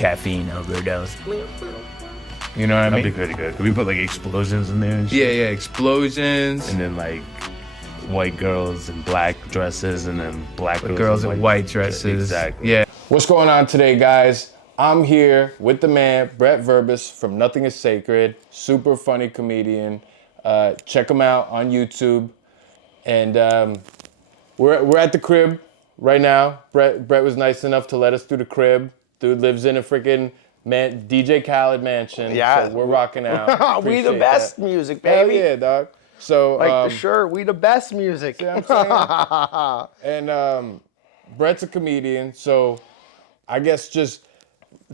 Caffeine Overdose. You know what I mean? That'd be pretty good. Could we put like explosions in there and shit? Yeah, explosions. And then like white girls in black dresses and then black girls in white dresses. Exactly. Yeah. What's going on today, guys? I'm here with the man, Brett Verbist from Nothing is Sacred. Super funny comedian. Check him out on YouTube. And we're at the crib right now. Brett was nice enough to let us through the crib. Dude lives in a freaking DJ Khaled mansion. Yeah. So we're rocking out. We the Appreciate best that. music, Hell baby. yeah, dog. So Like the shirt, we the best music. See what I'm saying? And Brett's a comedian, so I guess just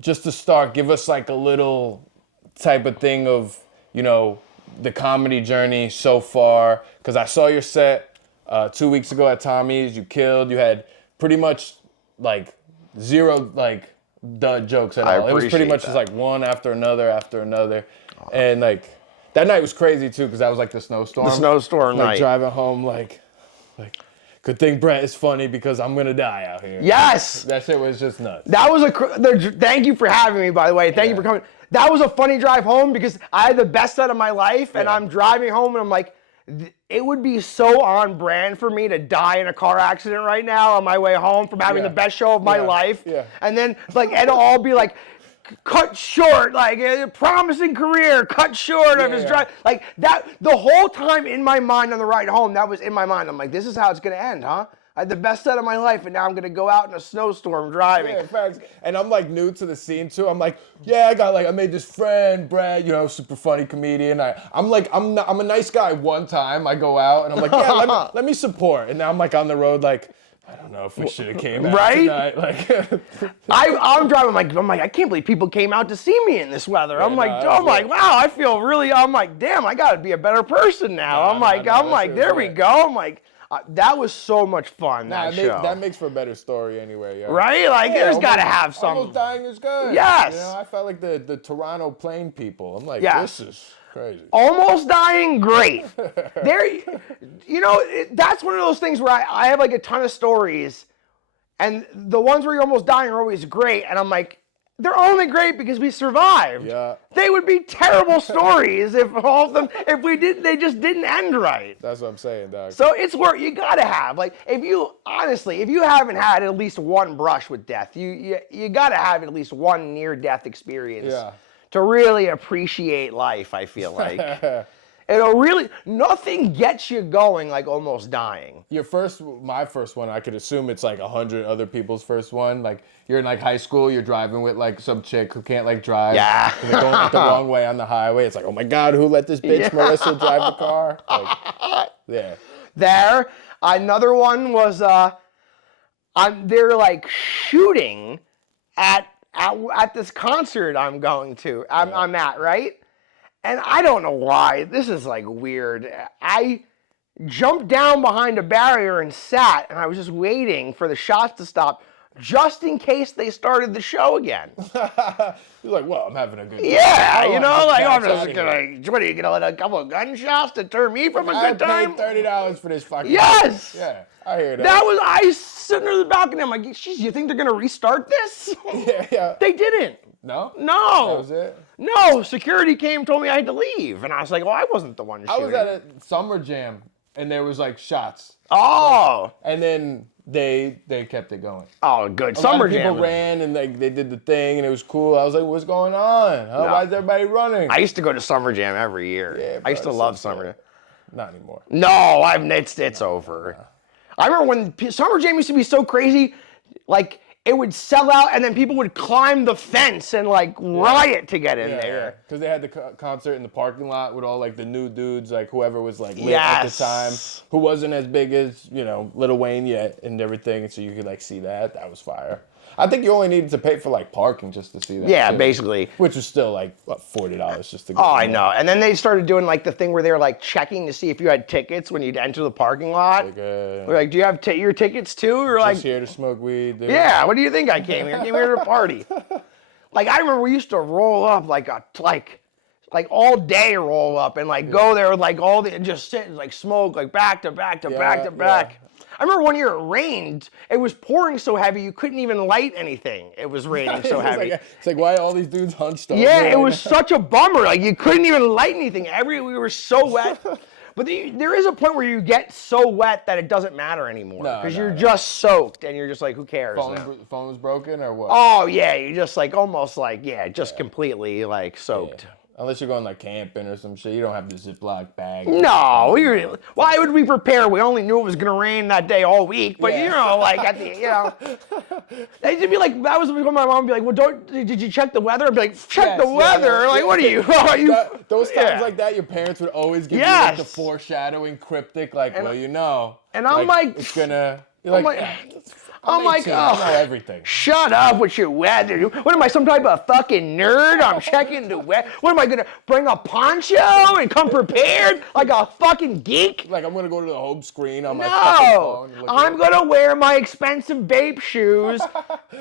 to start, give us like a little type of thing of, you know, the comedy journey so far. Because I saw your set 2 weeks ago at Tommy's. You killed. You had pretty much like zero like dud jokes at all. It was pretty much just like one after another after another. And like that night was crazy too because that was like the snowstorm. The snowstorm like night. Driving home like good thing Brett is funny because I'm gonna die out here. Yes. That shit was just nuts. That was thank you for having me, by the way. Thank you for coming. That was a funny drive home because I had the best set of my life, and I'm driving home, and I'm like, it would be so on brand for me to die in a car accident right now on my way home from having the best show of my life. Yeah. And then, like, it'll all be like, cut short, like a promising career, cut short of his drive. Like that, the whole time in my mind on the ride home, that was in my mind. I'm like, this is how it's gonna end, huh? I had the best set of my life, and now I'm gonna go out in a snowstorm driving. Yeah, facts. And I'm like new to the scene too. I'm like, I made this friend, Brad, you know, super funny comedian. I'm a nice guy one time. I go out and I'm like, let me support. And now I'm like on the road, like, I don't know if we should have came out tonight. Like, I'm driving. I'm like, I can't believe people came out to see me in this weather. I'm like, wow, I feel really. I'm like, damn, I gotta be a better person now. I'm like, there we go. I'm like, that was so much fun. That makes for a better story anyway. Yeah. Right? Like, there's gotta have some. Almost dying is good. Yes. You know, I felt like the Toronto plane people. I'm like, this is crazy. Almost dying, great. That's one of those things where I have like a ton of stories, and the ones where you're almost dying are always great, and I'm like, they're only great because we survived. Yeah. They would be terrible stories if they just didn't end right. That's what I'm saying, dog. So it's where you gotta have, like, if you haven't had at least one brush with death, you gotta have at least one near-death experience. Yeah. To really appreciate life, I feel like. Nothing gets you going like almost dying. My first one, I could assume it's like 100 other people's first one. Like, you're in like high school, you're driving with like some chick who can't like drive. Yeah. They're going like the wrong way on the highway. It's like, oh my God, who let this bitch Melissa drive the car? Like, yeah. Another one was, they're like shooting at this concert I'm going to. I'm at, right? And I don't know why. This is like weird. I jumped down behind a barrier and sat, and I was just waiting for the shots to stop just in case they started the show again. You're like, well, I'm having a good time. Yeah, I'm just gonna, what are you gonna let a couple of gunshots deter me from a good time? I paid $30 for this fucking Yes! thing. Yeah, I hear that. I sitting in the balcony, I'm like, geez, you think they're gonna restart this? Yeah. They didn't. No? No. That was it? No, security came, told me I had to leave. And I was like, well, I wasn't the one shooting. I was at a summer jam, and there was like shots. Oh. And then they kept it going. Oh, good. Summer jam. People ran, and they did the thing, and it was cool. I was like, what's going on? Huh? No. Why is everybody running? I used to go to summer jam every year. Yeah, bro, I used to love summer jam. Not anymore. No, it's over. I remember when summer jam used to be so crazy, like, it would sell out, and then people would climb the fence and like riot to get in there. Because they had the concert in the parking lot with all like the new dudes, like whoever was like lit at the time, who wasn't as big as, Lil Wayne yet and everything. And so you could like see that. That was fire. I think you only needed to pay for like parking just to see that. Yeah, basically. Which was still like $40 just to go. Oh, I know. And then they started doing like the thing where they were like checking to see if you had tickets when you'd enter the parking lot. We're like, do you have your tickets too? Or just like, here to smoke weed. Dude. Yeah. What do you think I came here? I came here to party. Like I remember we used to roll up like all day roll up and like go there with like and just sit and like smoke like back to back to back to back. I remember one year it rained. It was pouring so heavy you couldn't even light anything. It was raining so heavy. It's like, why are all these dudes hunched over? Yeah, it was such a bummer. Like, you couldn't even light anything. We were so wet. But there is a point where you get so wet that it doesn't matter anymore. Because you're just soaked and you're just like, who cares now? Phone was broken or what? Oh, yeah. You're just like, almost like, completely like soaked. Yeah. Unless you're going like camping or some shit, you don't have the Ziploc bag. No, why would we prepare? We only knew it was gonna rain that day all week. But like at the, they'd be like, that was when my mom would be like, well, did you check the weather? I'd be like, check the weather. Like, what are you? Those times like that, your parents would always give you like the foreshadowing, cryptic, like, and, And I'm like, it's gonna. I'm like, I know everything. Shut up with your weather. What am I, some type of fucking nerd? I'm checking the weather. What am I gonna bring a poncho and come prepared like a fucking geek? Like I'm gonna go to the home screen on my fucking phone. I'm gonna wear my expensive Bape shoes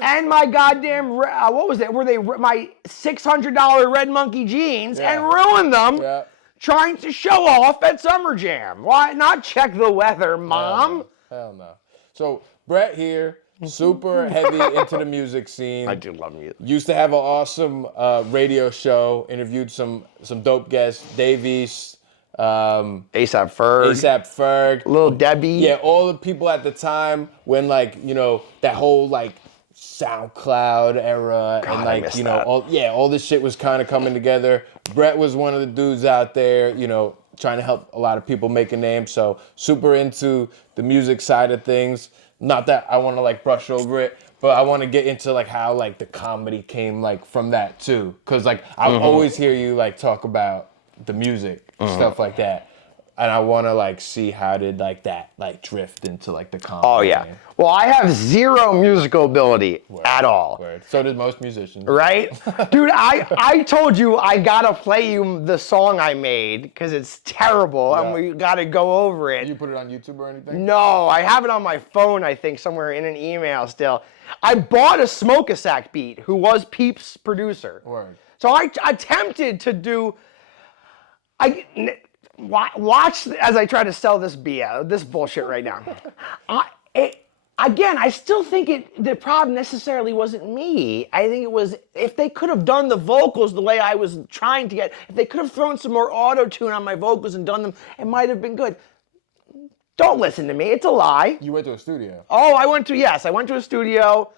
and my goddamn what was it? Were they my $600 Red Monkey jeans and ruin them? Yeah. Trying to show off at Summer Jam. Why not check the weather, Mom? Hell no. So Brett here, super heavy into the music scene. I do love music. Used to have an awesome radio show. Interviewed some dope guests. Dave East, A$AP Ferg, Lil Debbie. Yeah, all the people at the time when that whole SoundCloud era. God, and all this shit was kind of coming together. Brett was one of the dudes out there, trying to help a lot of people make a name. So super into the music side of things. Not that I want to brush over it, but I want to get into how the comedy came from that too. Cause I always hear you talk about the music, stuff like that. And I want to see how did that drift into the comedy. Oh yeah. Game. Well, I have zero musical ability at all. Word. So did most musicians. Right? Dude, I told you I gotta play you the song I made because it's terrible and we gotta go over it. Did you put it on YouTube or anything? No, I have it on my phone, I think, somewhere in an email still. I bought a Smoke-a-Sack beat, who was Peep's producer. Word. So I attempted to do... Watch as I try to sell this bullshit right now. I still think the problem necessarily wasn't me. I think it was if they could have done the vocals the way I was trying to get, if they could have thrown some more auto-tune on my vocals and done them, it might have been good. Don't listen to me. It's a lie. You went to a studio. Oh, I went to a studio.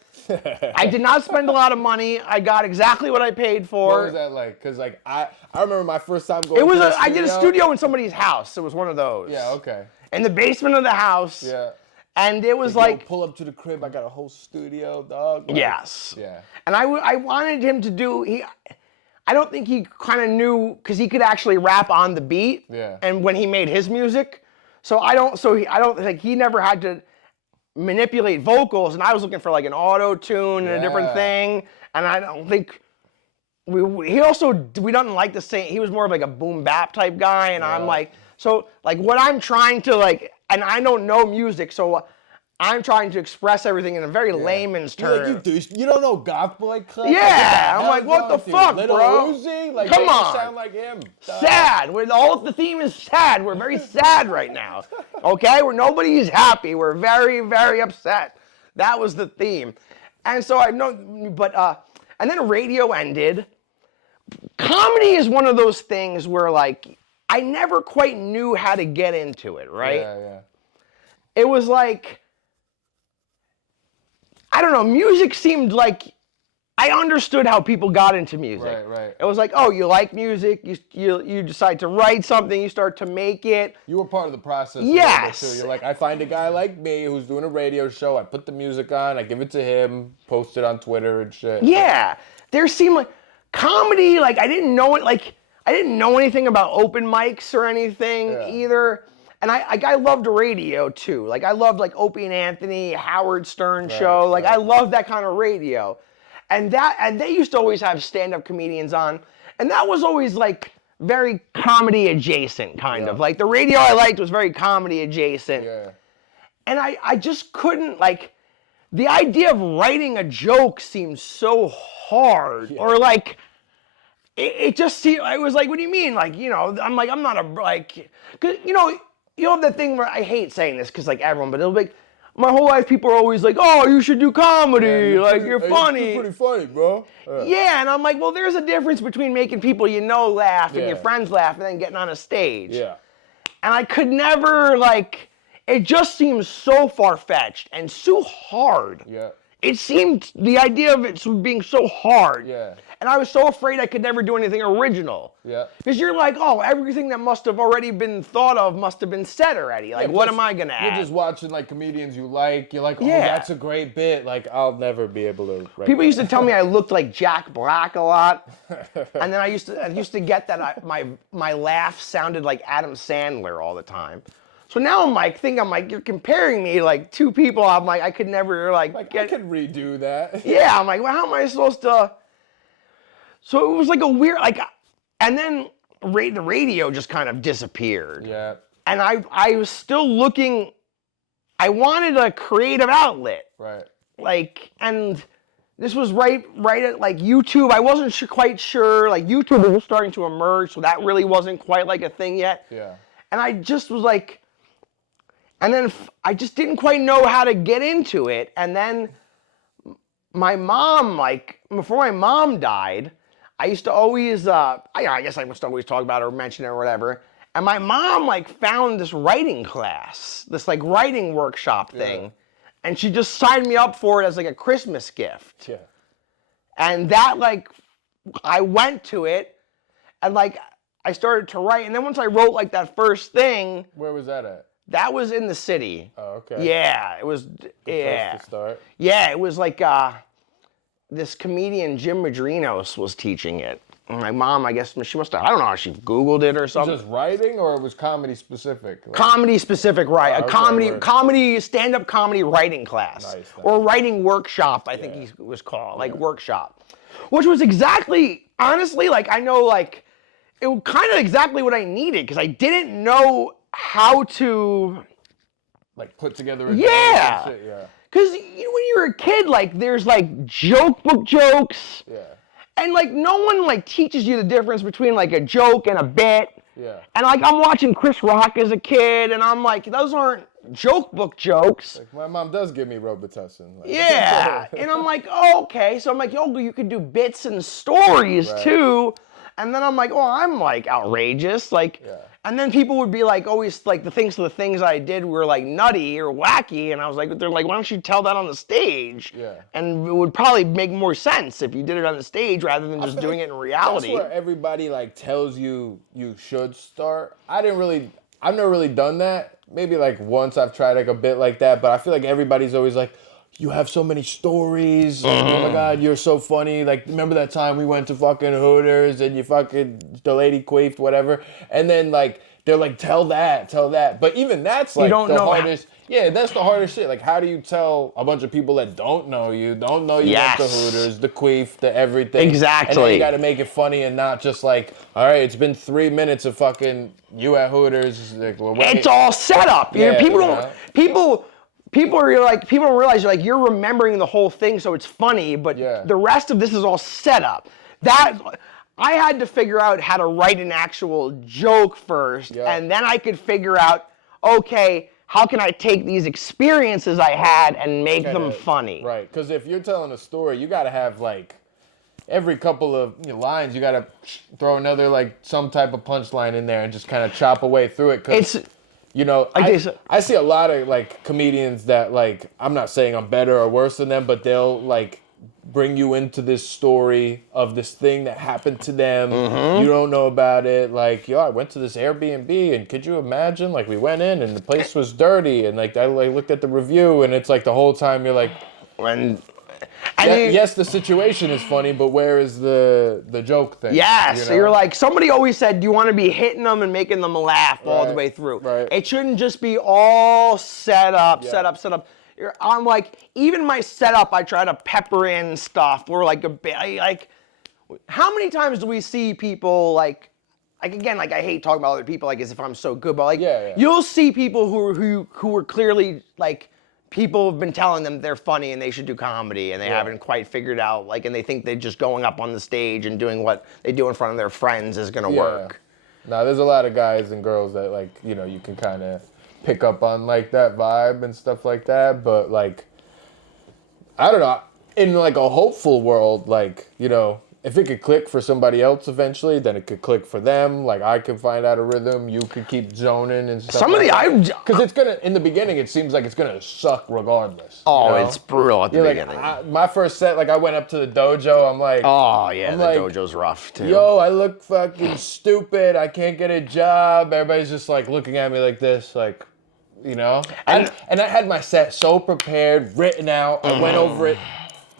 I did not spend a lot of money. I got exactly what I paid for. What was that like? Because I remember my first time going to a studio. I did a studio in somebody's house. It was one of those. Yeah, okay. In the basement of the house. Yeah. And it was pull up to the crib, I got a whole studio, dog. Yes. Yeah. And I wanted him to do, I don't think he kind of knew, because he could actually rap on the beat. Yeah. And when he made his music. So I don't think he never had to manipulate vocals, and I was looking for an auto-tune and a different thing, and I don't think, we don't like the same, he was more of a boom bap type guy, and I'm what I'm trying to and I don't know music, so I'm trying to express everything in a very layman's term. You don't know Goth Boy Club? Yeah, I'm what the fuck, Little bro? Uzi? Come on. You sound like him. Sad. The theme is sad. We're very sad right now. Okay? Nobody is happy. We're very, very upset. That was the theme. And so I know, and then radio ended. Comedy is one of those things where I never quite knew how to get into it, right? Yeah. It was I don't know, music seemed I understood how people got into music. Right. It was oh, you like music, you decide to write something, you start to make it. You were part of the process. Yes. Too. You're I find a guy like me who's doing a radio show, I put the music on, I give it to him, post it on Twitter and shit. Yeah. There seemed comedy, I didn't know it, I didn't know anything about open mics or anything either. And I loved radio too. I loved Opie and Anthony, Howard Stern show. I loved that kind of radio. And they used to always have stand-up comedians on. And that was always very comedy adjacent kind of. The radio I liked was very comedy adjacent. Yeah. And I just couldn't the idea of writing a joke seemed so hard. Yeah. Or it just seemed, I was what do you mean? I'm not a, cause you have that thing where I hate saying this because everyone, but it'll be my whole life people are always like, oh, you should do comedy, you're funny. You're pretty funny, bro. Yeah, and I'm like, well, there's a difference between making people you know laugh and your friends laugh and then getting on a stage. Yeah. And I could never, it just seems so far-fetched and so hard. Yeah. It seemed, the idea of it being so hard. Yeah. And I was so afraid I could never do anything original. Yeah. Because you're like, oh, everything that must have already been thought of must have been said already. Like, what am I going to add? You're just watching, comedians you like. You're like, oh, that's a great bit. I'll never be able to write People that. used to tell me I looked like Jack Black a lot. And then I used to get that my laugh sounded like Adam Sandler all the time. So now I'm like, you're comparing me two people. I'm like, I could never I could redo that. Yeah, I'm like, well, how am I supposed to? So it was a weird, and then the radio just kind of disappeared. Yeah. And I was still looking, I wanted a creative outlet. Right. And this was right at YouTube. I wasn't quite sure, YouTube was starting to emerge, so that really wasn't quite a thing yet. Yeah. And I just was and then I just didn't quite know how to get into it. And then my mom, before my mom died, I used to always, I guess I must always talk about it or mention it or whatever. And my mom, found this writing class, this, writing workshop thing. Yeah. And she just signed me up for it as, a Christmas gift. Yeah. And that, I went to it, and, I started to write. And then once I wrote, that first thing. Where was that at? That was in the city. Oh, okay. Yeah, it was, Good place to start. Yeah, it was this comedian, Jim Madrinos, was teaching it. And my mom, I guess, she must have, I don't know, she Googled it or something. Was it just writing or it was comedy specific? Comedy specific, right. Oh, okay, comedy, stand-up comedy writing class. Nice. Or writing workshop, I think he was called, workshop. Which was exactly, honestly, I know, it was kind of exactly what I needed, because I didn't know how to... put together a Yeah. shit, yeah. Because when you're a kid, there's joke book jokes. Yeah. And no one teaches you the difference between a joke and a bit. Yeah. And I'm watching Chris Rock as a kid, and I'm like, those aren't joke book jokes. My mom does give me Robitussin. Yeah. And I'm like, oh, okay. So I'm like, you could do bits and stories too. And then I'm like, oh, I'm outrageous. Yeah. And then people would be always the things I did were nutty or wacky. And I was they're like, why don't you tell that on the stage? Yeah. And it would probably make more sense if you did it on the stage rather than just doing it in reality. That's where everybody tells you should start. I've never really done that. Maybe once I've tried a bit like that, but I feel everybody's always you have so many stories. Oh my God, you're so funny. Remember that time we went to fucking Hooters and the lady queefed, whatever. And then they're tell that. But even that's you don't know hardest. Yeah, that's the hardest shit. How do you tell a bunch of people that don't know you went to Hooters, the queef, the everything. Exactly. And then you gotta make it funny and not just all right, it's been 3 minutes of fucking you at Hooters. It's all set up. Yeah, People don't realize you're remembering the whole thing, so it's funny, but the rest of this is all set up. I had to figure out how to write an actual joke first, and then I could figure out, okay, how can I take these experiences I had and make them funny? Right, because if you're telling a story, you gotta have every couple of lines, you gotta throw another some type of punchline in there and just kind of chop away through it. Cause I see a lot of comedians that I'm not saying I'm better or worse than them, but they'll bring you into this story of this thing that happened to them. Mm-hmm. You don't know about it. I went to this Airbnb and could you imagine? We went in and the place was dirty and I looked at the review and it's the whole time you're yes, the situation is funny, but where is the joke thing? Yes, so you're somebody always said, do you want to be hitting them and making them laugh all the way through? Right. It shouldn't just be all set up. I'm even my setup, I try to pepper in stuff or how many times do we see people again, I hate talking about other people as if I'm so good, but you'll see people who are clearly people have been telling them they're funny and they should do comedy and they haven't quite figured out and they think they're just going up on the stage and doing what they do in front of their friends is gonna work. No, there's a lot of guys and girls that you can kind of pick up on like that vibe and stuff like that. But like, I don't know. In like a hopeful world, like, you know, if it could click for somebody else eventually, then it could click for them. Like, I could find out a rhythm, you could keep zoning and stuff. Because it's gonna, in the beginning, it seems like it's gonna suck regardless. Oh, you know? it's brutal at the beginning. Like, my first set, like, I went up to the dojo, I'm like, oh yeah, I'm the like, dojo's rough too. yo, I look fucking stupid. I can't get a job. Everybody's just like looking at me like this, like, you know. And I had my set so prepared, written out. I went over it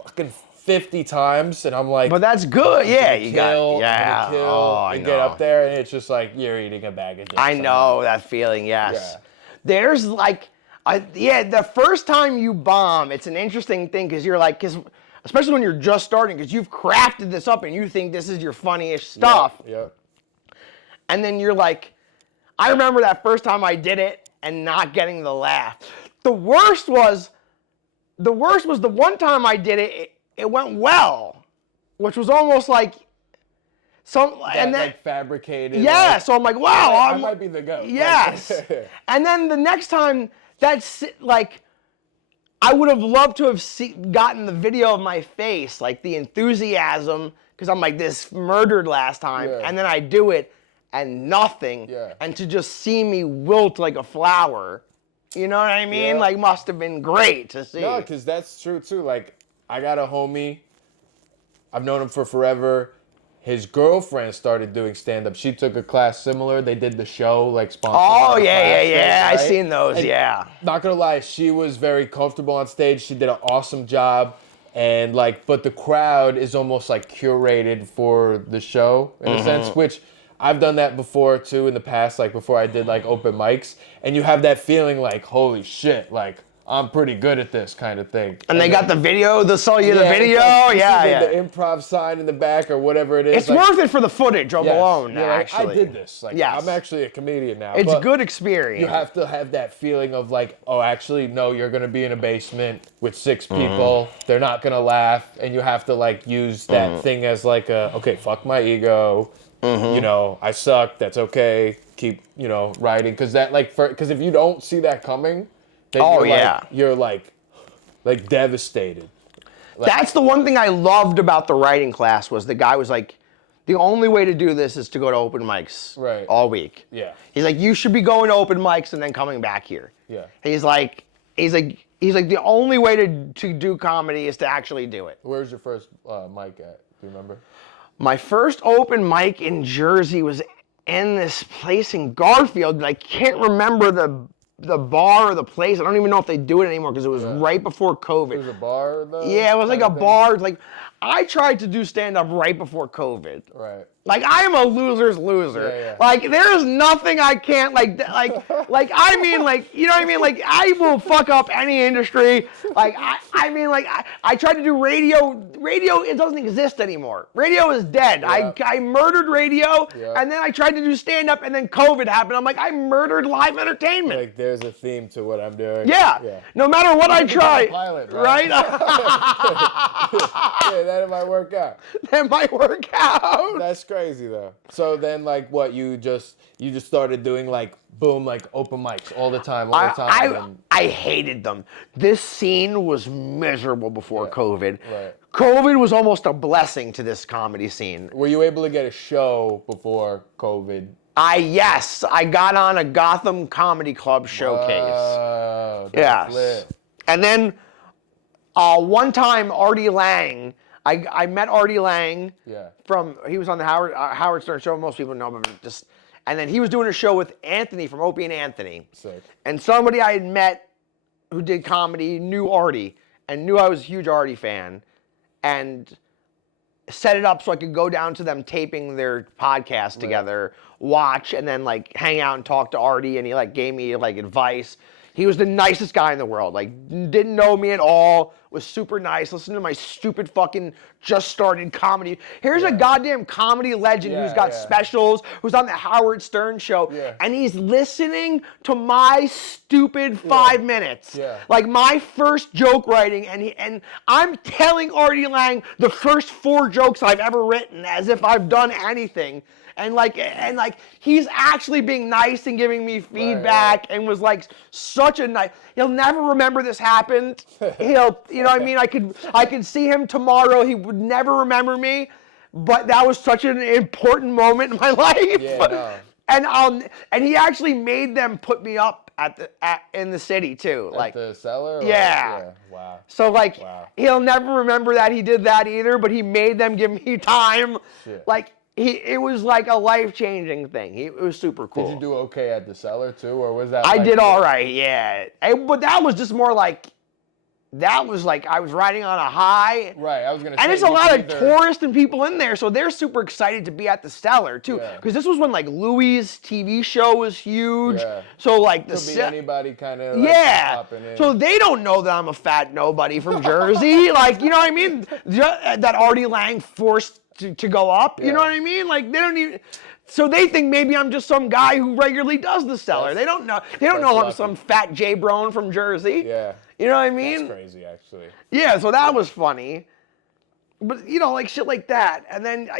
fucking 50 times, and I'm like, but that's good. Yeah, you got kill, and get up there, and it's just like you're eating a bag of dicks. I know that feeling. Yes. Yeah. There's like, the first time you bomb, it's an interesting thing because you're like, especially when you're just starting, because you've crafted this up and you think this is your funniest stuff. Yeah. And then you're like, I remember that first time I did it and not getting the laugh. The worst was the one time I did it, it went well, which was almost like like fabricated. Yeah, like, so I'm like, wow, I might be the goat. Yes. And then the next time, that's like, I would have loved to have gotten the video of my face, like the enthusiasm, because I'm like, this murdered last time, and then I do it, and nothing, and to just see me wilt like a flower, you know what I mean? Yeah. Like, must have been great to see. No, because that's true too. Like, I got a homie, I've known him for forever. His girlfriend started doing stand-up. She took a class similar. They did the show, like, sponsored. Oh, by yeah. right? I seen those, and not gonna lie, she was very comfortable on stage. She did an awesome job. And, like, but the crowd is almost, like, curated for the show, in a sense, which I've done that before, too, in the past, like, before I did, like, open mics. And you have that feeling, like, holy shit, like, I'm pretty good at this kind of thing. And they got the video, the video? The improv sign in the back or whatever it is. It's worth it for the footage alone, actually. Like, I did this. Like, I'm actually a comedian now. It's a good experience. You have to have that feeling of like, oh, actually, no, you're going to be in a basement with 6 people. They're not going to laugh. And you have to like use that thing as like okay, fuck my ego. You know, I suck. That's okay. Keep, you know, writing. Because if you don't see that coming, then you're like devastated. Like, that's the one thing I loved about the writing class was the guy was like, the only way to do this is to go to open mics all week. Yeah. He's like, you should be going to open mics and then coming back here. Yeah. He's like, the only way to do comedy is to actually do it. Where's your first mic at? Do you remember? My first open mic in Jersey was in this place in Garfield. I can't remember the bar or the place. I don't even know if they do it anymore because it was right before COVID. It was a bar though? Yeah, it was like a bar. Like, I tried to do stand-up right before COVID. Right. Like, I am a loser's loser. Yeah. Like, there is nothing I can't, I mean, like, you know what I mean? Like, I will fuck up any industry. Like, I tried to do radio. Radio, it doesn't exist anymore. Radio is dead. Yeah. I murdered radio, and then I tried to do stand-up, and then COVID happened. I'm like, I murdered live entertainment. Like, there's a theme to what I'm doing. Yeah. No matter what I try. Pilot, bro. Right? Yeah, that might work out. That might work out. That's crazy though. So then, like, what you just started doing, like, boom, like open mics all the time. I hated them. This scene was miserable before COVID. Right. COVID was almost a blessing to this comedy scene. Were you able to get a show before COVID? Yes, I got on a Gotham Comedy Club showcase. Oh, that's lit. And then one time, Artie Lang. I met Artie Lang he was on the Howard Stern show. Most people know him, and then he was doing a show with Anthony from Opie and Anthony. Sick. And somebody I had met who did comedy knew Artie and knew I was a huge Artie fan, and set it up so I could go down to them taping their podcast together, watch, and then like hang out and talk to Artie, and he like gave me like advice. He was the nicest guy in the world. Like, didn't know me at all. was super nice. Listen to my stupid fucking just started comedy. Here's a goddamn comedy legend who's got specials, who's on the Howard Stern show, and he's listening to my stupid 5 minutes. Yeah. Like my first joke writing, and I'm telling Artie Lang the first 4 jokes I've ever written as if I've done anything. And he's actually being nice and giving me feedback and was like such a nice. He'll never remember this happened. You know what I mean? I could see him tomorrow. He would never remember me, but that was such an important moment in my life. Yeah, no. And he actually made them put me up in the city too. At the cellar? Yeah. Wow. So he'll never remember that he did that either, but he made them give me time. Shit. It was like a life-changing thing. It was super cool. Did you do okay at the cellar too, or was that? I did all right, yeah. But that was just more like, I was riding on a high. Right, I was gonna say. And there's a lot of tourists and people in there, so they're super excited to be at the cellar too. Because this was when Louis' TV show was huge. Yeah. So Could be anybody kind of popping in. So they don't know that I'm a fat nobody from Jersey. You know what I mean? That Artie Lang forced to go up, you know what I mean? They don't even. So they think maybe I'm just some guy who regularly does the cellar. They don't know. They don't know I'm some fat Jay Brown from Jersey. Yeah. You know what I mean? That's crazy, actually. Yeah. So that was funny. But shit like that, and then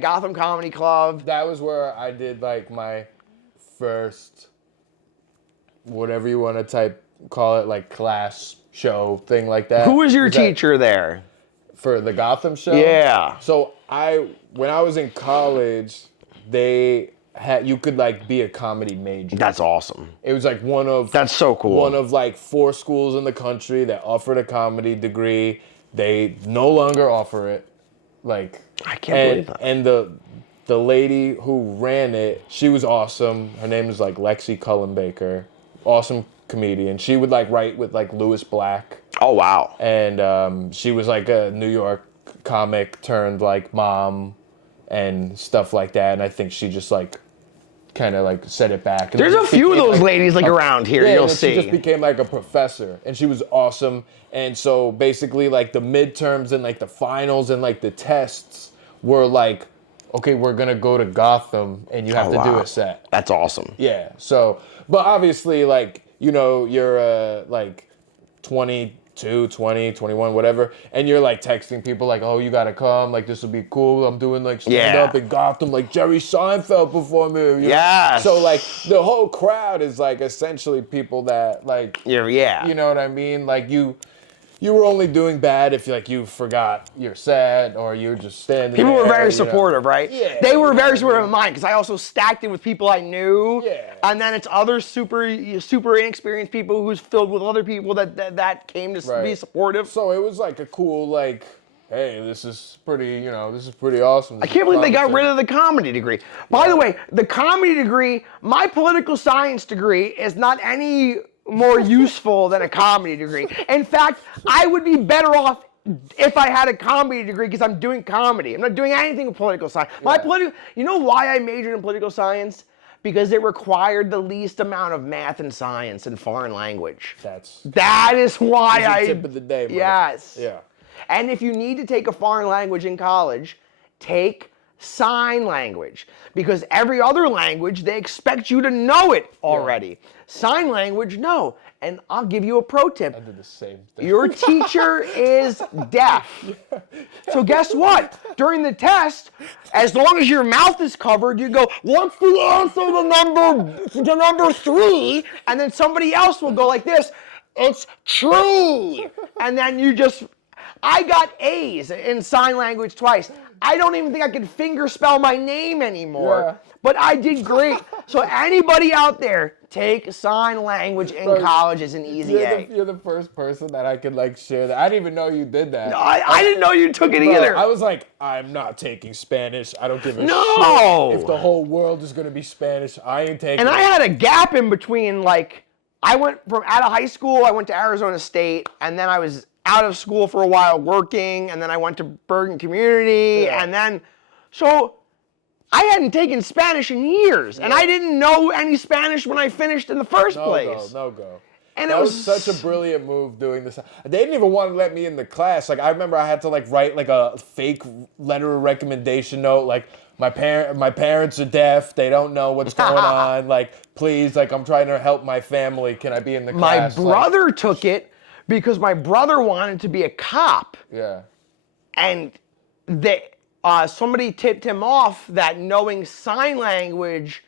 Gotham Comedy Club. That was where I did my first, whatever you want to call it, class show thing like that. Who was your teacher there? For the Gotham show? Yeah. So when I was in college, you could be a comedy major. That's awesome. It was one of. That's so cool. One of 4 schools in the country that offered a comedy degree. They no longer offer it. I can't believe that. And the lady who ran it, she was awesome. Her name is Lexi Cullenbaker. Awesome comedian. She would write with Louis Black. Oh wow. And she was a New York comic turned mom and stuff like that. And I think she just kind of set it back. And there's a few of those ladies around here. Yeah, you'll see. She just became a professor, and she was awesome. And so basically the midterms and the finals and the tests were okay, we're gonna go to Gotham and you have to do a set. That's awesome. Yeah. So, but obviously you're 22, 20, 21, whatever, and you're texting people oh, you gotta come, this will be cool, I'm doing stand up in Gotham, Jerry Seinfeld performed here. Yeah. So the whole crowd is essentially people that you know what I mean? You were only doing bad if you forgot your set or you were just standing People there, were very supportive, right? Yeah. They were very supportive of mine because I also stacked it with people I knew. Yeah. And then it's other super inexperienced people who's filled with other people that came to be supportive. So it was a cool hey, this is pretty awesome. I can't believe they got rid of the comedy degree. By the way, the comedy degree, my political science degree is not any more useful than a comedy degree. In fact, I would be better off if I had a comedy degree because I'm doing comedy. I'm not doing anything with political science. You know why I majored in political science? Because it required the least amount of math and science and foreign language. That is why I tip of the day, brother. Yes. Yeah. And if you need to take a foreign language in college, take sign language, because every other language they expect you to know it already. Yeah. Sign language, no. And I'll give you a pro tip. I did the same thing. Your teacher is deaf. So guess what? During the test, as long as your mouth is covered, you go, what's the answer to number 3? And then somebody else will go like this, it's true. And then I got A's in sign language twice. I don't even think I can finger spell my name anymore. Yeah. But I did great. So anybody out there, take sign language in college is an easy A. You're the first person that I could share that. I didn't even know you did that. No, I didn't know you took it either. I was I'm not taking Spanish. I don't give a shit. If the whole world is going to be Spanish, I ain't taking it. And I had a gap in between, I went from out of high school, I went to Arizona State, and then I was out of school for a while working, and then I went to Bergen Community, and then, so I hadn't taken Spanish in years, and I didn't know any Spanish when I finished in the first place. No go. And that it was such a brilliant move doing this. They didn't even want to let me in the class. Like I remember I had to like write like a fake letter of recommendation note. Like my parents are deaf. They don't know what's going on. Like please, like I'm trying to help my family. Can I be in the class? My brother took it because my brother wanted to be a cop. Yeah. And somebody tipped him off that knowing sign language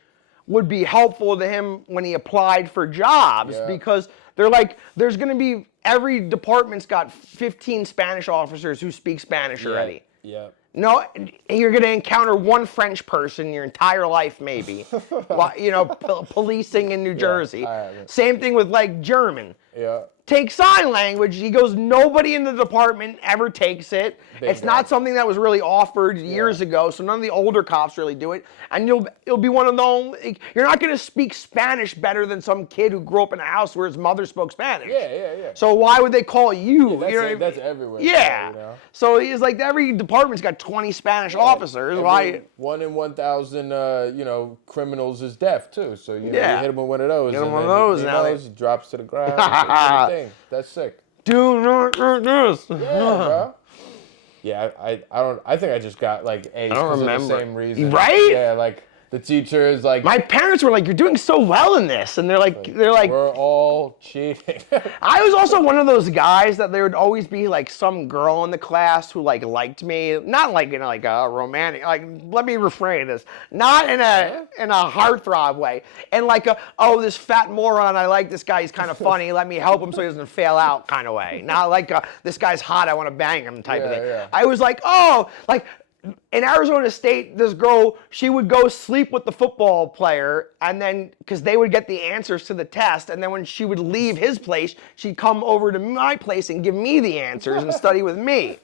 would be helpful to him when he applied for jobs because they're like, there's going to be, every department's got 15 Spanish officers who speak Spanish already. Yeah. No, you're going to encounter one French person your entire life, maybe. Policing in New Jersey. Same thing with like German. Yeah. Take sign language. He goes, nobody in the department ever takes it. It's not something that was really offered years ago, so none of the older cops really do it. And you'll be one of those, you're not going to speak Spanish better than some kid who grew up in a house where his mother spoke Spanish. Yeah. So why would they call you? That's everywhere. Yeah. You know? So it's like every department's got 20 Spanish officers. Why? 1 in 1,000, criminals is deaf too. So you hit him with one of those. Hit him with those, now he drops to the ground. That's sick. Do not do this. Yeah, bro. Yeah, I think I just got like A's because of the same reason. Right? Yeah, like the teacher is like, my parents were like, "You're doing so well in this," and they're like, we're all cheating. I was also one of those guys that there would always be like some girl in the class who like liked me, not like in like a romantic, like let me rephrase this, not in a heartthrob way, and like this fat moron, I like this guy, he's kind of funny, let me help him so he doesn't fail out kind of way, not like this guy's hot, I want to bang him type of thing. Yeah. I was like, in Arizona State, this girl, she would go sleep with the football player, and then, because they would get the answers to the test, and then when she would leave his place, she'd come over to my place and give me the answers and study with me.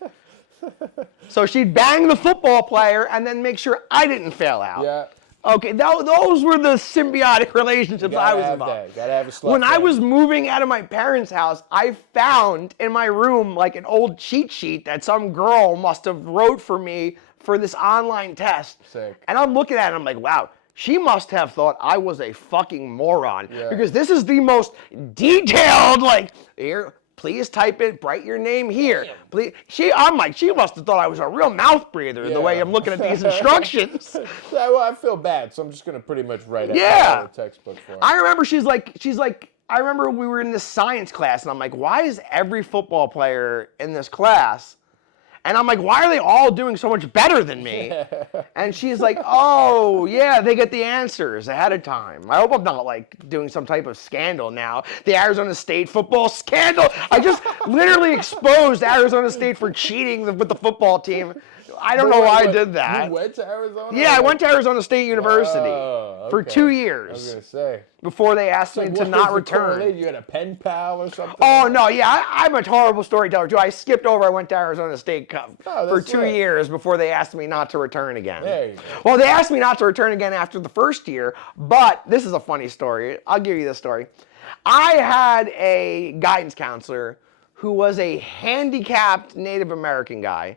So she'd bang the football player and then make sure I didn't fail out. Yeah. Okay, those were the symbiotic relationships I was involved. Gotta have a slut When I friend. was moving out of my parents' house, I found in my room like an old cheat sheet that some girl must have wrote for me for this online test. Sick. And I'm looking at it and I'm like, wow, she must have thought I was a fucking moron. Yeah. Because this is the most detailed, like, here, please type it, write your name here. Please. I'm like, she must have thought I was a real mouth breather the way I'm looking at these instructions. Well, I feel bad, so I'm just gonna pretty much write it out of the textbook for her. I remember she's like, I remember we were in this science class and I'm like, why is every football player in this class? And I'm like, why are they all doing so much better than me? And she's like, oh, yeah, they get the answers ahead of time. I hope I'm not like doing some type of scandal now. The Arizona State football scandal. I just literally exposed Arizona State for cheating with the football team. I don't know why I did that. You went to Arizona? Yeah, I went to Arizona State University for 2 I years. was gonna say. Before they asked me to not return. You had a pen pal or something? Oh, no, yeah, I'm a horrible storyteller, too. I skipped over, I went to Arizona State for 2 lit. years before they asked me not to return again. There you go. Well, they asked me not to return again after the first year, but this is a funny story. I'll give you this story. I had a guidance counselor who was a handicapped Native American guy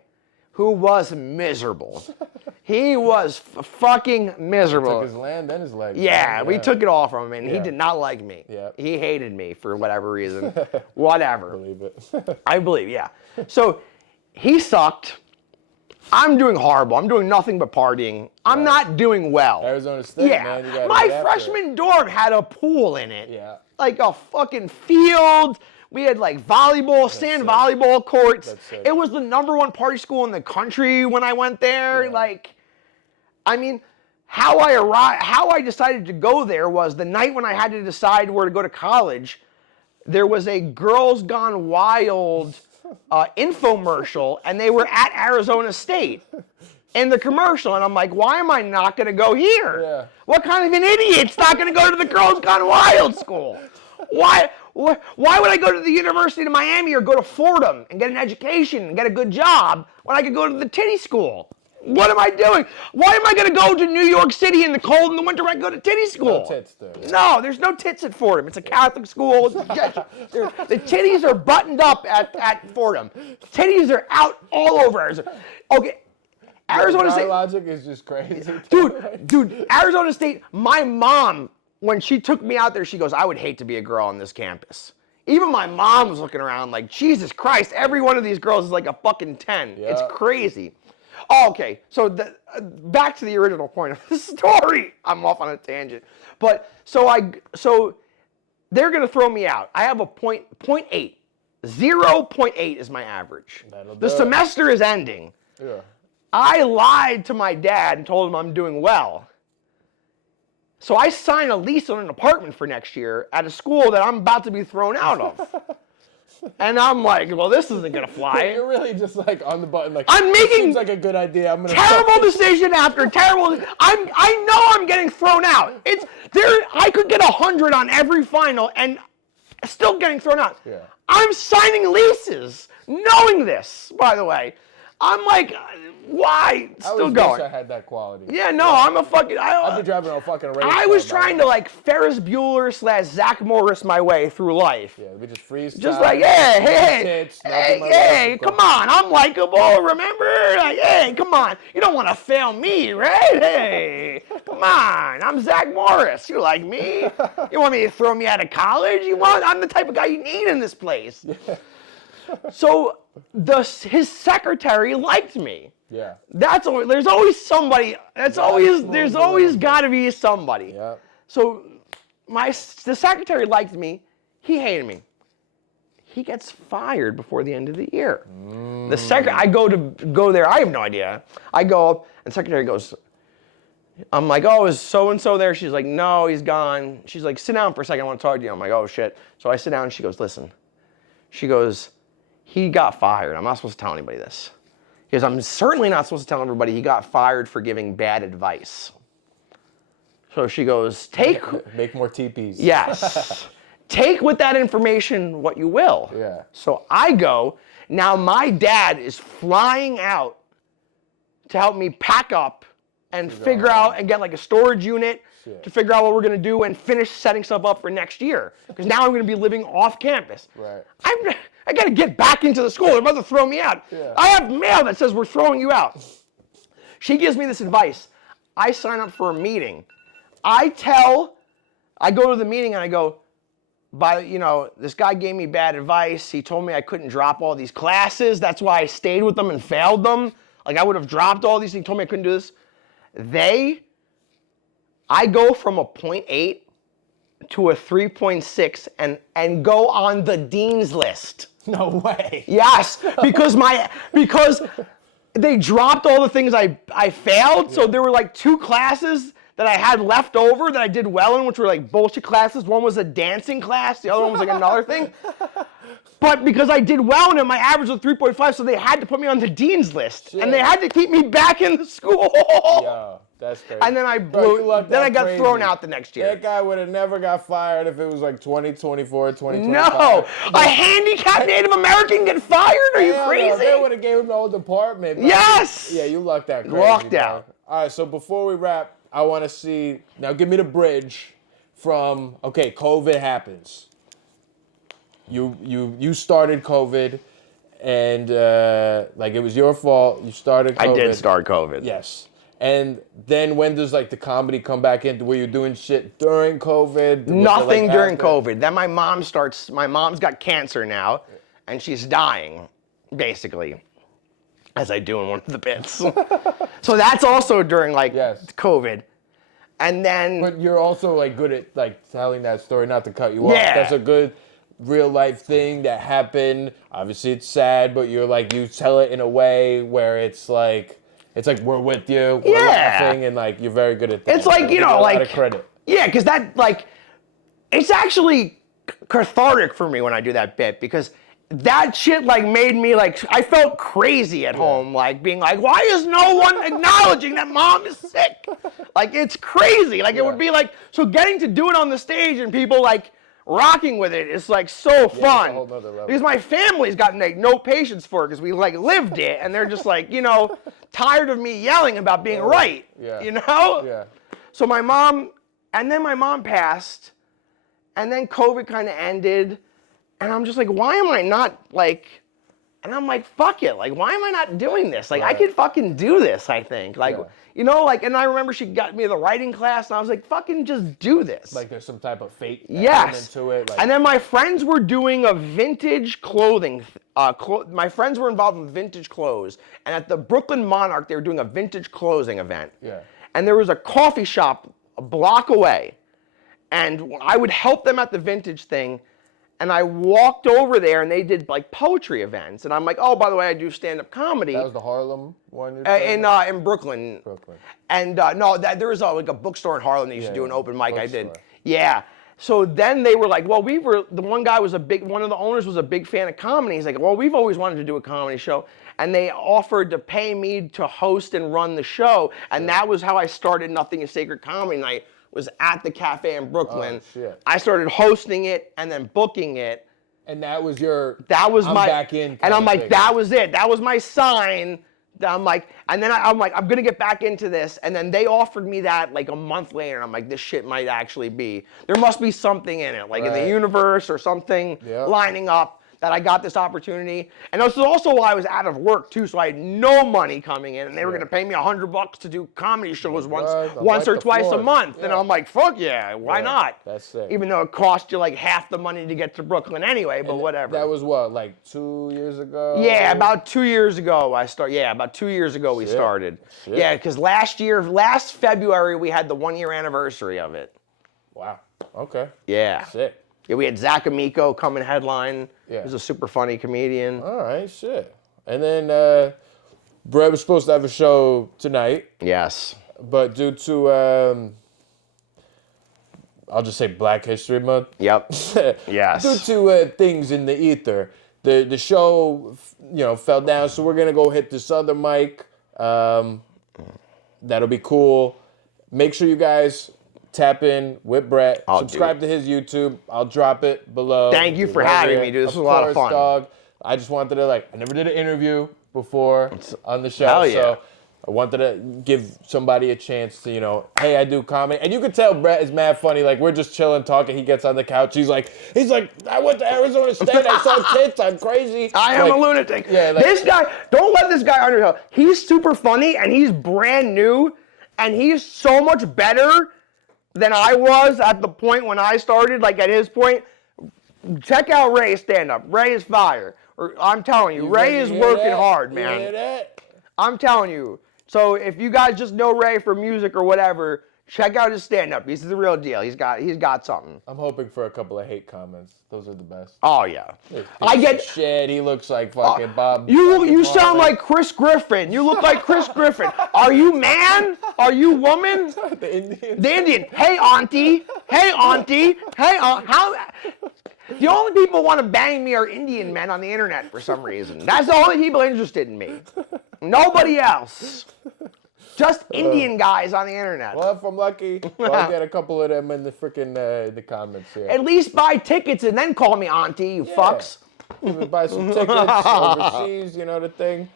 who was miserable. He was fucking miserable. Took his land and his legs. Yeah, we took it all from him, and he did not like me. Yeah. He hated me for whatever reason. Whatever. Believe it. I believe, yeah. So he sucked. I'm doing horrible. I'm doing nothing but partying. I'm not doing well. Arizona State, man. You gotta My get after freshman dorm had a pool in it. Yeah. Like a fucking field. We had like volleyball, sand volleyball courts. It was the #1 party school in the country when I went there. Yeah. Like, I mean, how I decided to go there was the night when I had to decide where to go to college. There was a Girls Gone Wild infomercial, and they were at Arizona State in the commercial. And I'm like, why am I not going to go here? Yeah. What kind of an idiot's not going to go to the Girls Gone Wild school? Why would I go to the University of Miami or go to Fordham and get an education and get a good job when I could go to the titty school? What am I doing? Why am I going to go to New York City in the cold in the winter when I go to titty school? No tits, though. No, there's no tits at Fordham. It's a Catholic school. The titties are buttoned up at Fordham. Titties are out all over Arizona. Okay, Arizona State. Logic is just crazy. Dude, Arizona State, my mom, when she took me out there, she goes, I would hate to be a girl on this campus. even my mom was looking around like, Jesus Christ, every one of these girls is like a fucking 10. Yeah. It's crazy. Oh, okay, so back to the original point of the story. I'm off on a tangent. But so they're gonna throw me out. I have a 0.8. 0.8 is my average. The semester is ending. Yeah. I lied to my dad and told him I'm doing well. So I signed a lease on an apartment for next year at a school that I'm about to be thrown out of. And I'm like, well, this isn't gonna fly. You're really just like on the button, like I'm making seems like a good idea. I'm gonna terrible decision after terrible. I know I'm getting thrown out. It's there. I could get 100 on every final and still getting thrown out. Yeah. I'm signing leases, knowing this. By the way, I'm like, why? Still I going. wish I had that quality. Yeah, no, I'm a fucking. I'd be driving a fucking race I car was by trying now. to like Ferris Bueller / Zach Morris my way through life. Yeah, we just freeze. Just time, like, hey, tits, hey, come on, I'm likable, remember? Like, hey, come on, you don't want to fail me, right? Hey, come on, I'm Zach Morris. You like me? You want me to throw me out of college? I'm the type of guy you need in this place. Yeah. So his secretary liked me. Yeah. There's always somebody. There's always got to be somebody. Yeah. So the secretary liked me. He hated me. He gets fired before the end of the year. I go there. I have no idea. I go up and the secretary goes. I'm like, oh, is so and so there? She's like, no, he's gone. She's like, sit down for a second. I want to talk to you. I'm like, oh shit. So I sit down and she goes, listen. She goes, he got fired. I'm not supposed to tell anybody this. Because I'm certainly not supposed to tell everybody he got fired for giving bad advice. So she goes, make more teepees. Yes. Take with that information what you will. Yeah. So I go, now my dad is flying out to help me pack up and figure out and get like a storage unit to figure out what we're going to do and finish setting stuff up for next year. Because now I'm going to be living off campus. Right. I got to get back into the school. They're about to throw me out. Yeah. I have mail that says we're throwing you out. She gives me this advice. I sign up for a meeting. I go to the meeting and I go, this guy gave me bad advice. He told me I couldn't drop all these classes. That's why I stayed with them and failed them. Like I would have dropped all these. He told me I couldn't do this. I go from a 0.8 to a 3.6 and go on the dean's list. No way. Yes, because they dropped all the things I failed. So there were like 2 classes that I had left over that I did well in, which were like bullshit classes. One was a dancing class. The other one was like another thing. But because I did well in it, my average was 3.5, so they had to put me on the dean's list. Shit. And they had to keep me back in the school. Yeah, that's crazy. And then I got thrown out the next year. That guy would have never got fired if it was like 2024, 2025. No! A handicapped Native American get fired? Are you crazy? No, they would have gave him the whole department. Yes! Yeah, you lucked out crazy. Locked out. All right, so before we wrap, I want to see, now give me the bridge from, okay, COVID happens. You started COVID, and like it was your fault. You started COVID. I did start COVID. Yes. And then when does like the comedy come back in? Were you doing shit during COVID? Nothing during COVID. Then my mom's got cancer now, and she's dying, basically, as I do in one of the bits. So that's also during like COVID. And then. But you're also like good at like telling that story, not to cut you off. Yeah. That's a good real life thing that happened. Obviously it's sad, but you tell it in a way where it's like we're with you, we're laughing, and like you're very good at that. It's like, a lot of credit. Yeah, because that like it's actually cathartic for me when I do that bit, because that shit like made me like, I felt crazy at home, like being like, why is no one acknowledging that mom is sick? Like it's crazy. Like it would be like, so getting to do it on the stage and people like rocking with it is like so fun. It's a whole nother level. Because my family's got like no patience for it because we like lived it, and they're just like, tired of me yelling about being right. Yeah. Yeah. So my mom passed, and then COVID kind of ended, and I'm just like, why am I not like And I'm like, fuck it. Like, why am I not doing this? Like, I could fucking do this, I think. Like, you know, like, and I remember she got me the writing class, and I was like, fucking just do this. Like there's some type of fate yes. element to it. Like, and then my friends were doing a vintage clothing. My friends were involved in vintage clothes, and at the Brooklyn Monarch, they were doing a vintage clothing event. Yeah. And there was a coffee shop a block away, and I would help them at the vintage thing. And I walked over there, and they did like poetry events. And I'm like, oh, by the way, I do stand-up comedy. That was the Harlem one. In Brooklyn. Brooklyn. And no, there was like a bookstore in Harlem that used to do an open mic. Bookstore. I did. Yeah. So then they were like, well, the one guy was one of the owners was a big fan of comedy. He's like, well, we've always wanted to do a comedy show. And they offered to pay me to host and run the show. And that was how I started Nothing is Sacred Comedy Night. Was at the cafe in Brooklyn. Oh, shit. I started hosting it and then booking it. And that was your. That was I'm my. back in. And I'm like, thing. that was it. That was my sign. I'm like, and then I'm like, I'm gonna get back into this. And then they offered me that like a month later. I'm like, this shit might actually be. There must be something in it, like in the universe or something lining up. That I got this opportunity. And this is also why I was out of work too, so I had no money coming in, and they were gonna pay me $100 to do comedy shows once or twice a month. Yeah. And I'm like, fuck yeah, why not? That's sick. Even though it cost you like half the money to get to Brooklyn anyway, but whatever. That was what, like 2 years ago? Yeah, about 2 years ago about 2 years ago we started. Shit. Yeah, because last February, we had the 1 year anniversary of it. Wow, okay. Yeah. Sick. Yeah, we had Zach Amico come and headline. Yeah. He's a super funny comedian. All right, shit. And then Brett was supposed to have a show tonight. Yes. But due to, I'll just say Black History Month. Yep. Yes. Due to things in the ether, the show, fell down. So we're going to go hit this other mic. That'll be cool. Make sure you guys tap in with Brett. Subscribe to his YouTube. I'll drop it below. Thank you for having me, dude. This was a lot of fun. Dog. I just wanted to I never did an interview before on the show. Hell yeah. So I wanted to give somebody a chance to, hey, I do comedy. And you can tell Brett is mad funny. Like, we're just chilling, talking. He gets on the couch. He's like, I went to Arizona State. I saw tits. I'm crazy. I am a lunatic. Yeah, this guy, don't let this guy undersell. He's super funny, and he's brand new, and he's so much better than I was at the point when I started, like at his point. Check out Ray's stand-up. Ray is fire. I'm telling you, Ray is working hard, man. You hear that? I'm telling you. So if you guys just know Ray for music or whatever, check out his stand-up. He's the real deal. He's got something. I'm hoping for a couple of hate comments. Those are the best. Oh yeah. I get shit. He looks like fucking Bob. You sound like Chris Griffin. You look like Chris Griffin. Are you man? Are you woman? The Indian. The Indian. Hey auntie. Hey auntie. Hey how? The only people who want to bang me are Indian men on the internet for some reason. That's the only people interested in me. Nobody else. Just Indian guys on the internet. Well, if I'm lucky, I'll get a couple of them in the freaking the comments here. At least buy tickets and then call me auntie, you fucks. Even buy some tickets overseas, you know the thing.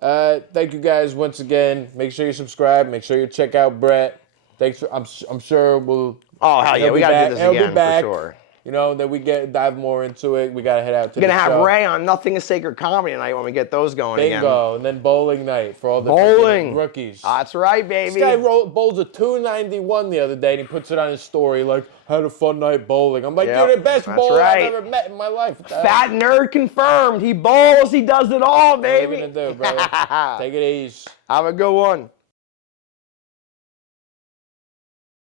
Thank you guys once again. Make sure you subscribe. Make sure you check out Brett. Thanks for. I'm sure we'll. Oh hell yeah, we gotta do this again for sure. Then we dive more into it. We gotta head out to the show. We're gonna have Ray on Nothing is Sacred Comedy Night when we get those going again. Bingo. And then bowling night for all the rookies. That's right, baby. This guy bowls a 291 the other day, and he puts it on his story like, had a fun night bowling. I'm like, you're the best bowler I've ever met in my life. Fat nerd confirmed. He bowls, he does it all, baby. What are you gonna do, brother? Take it easy. Have a good one.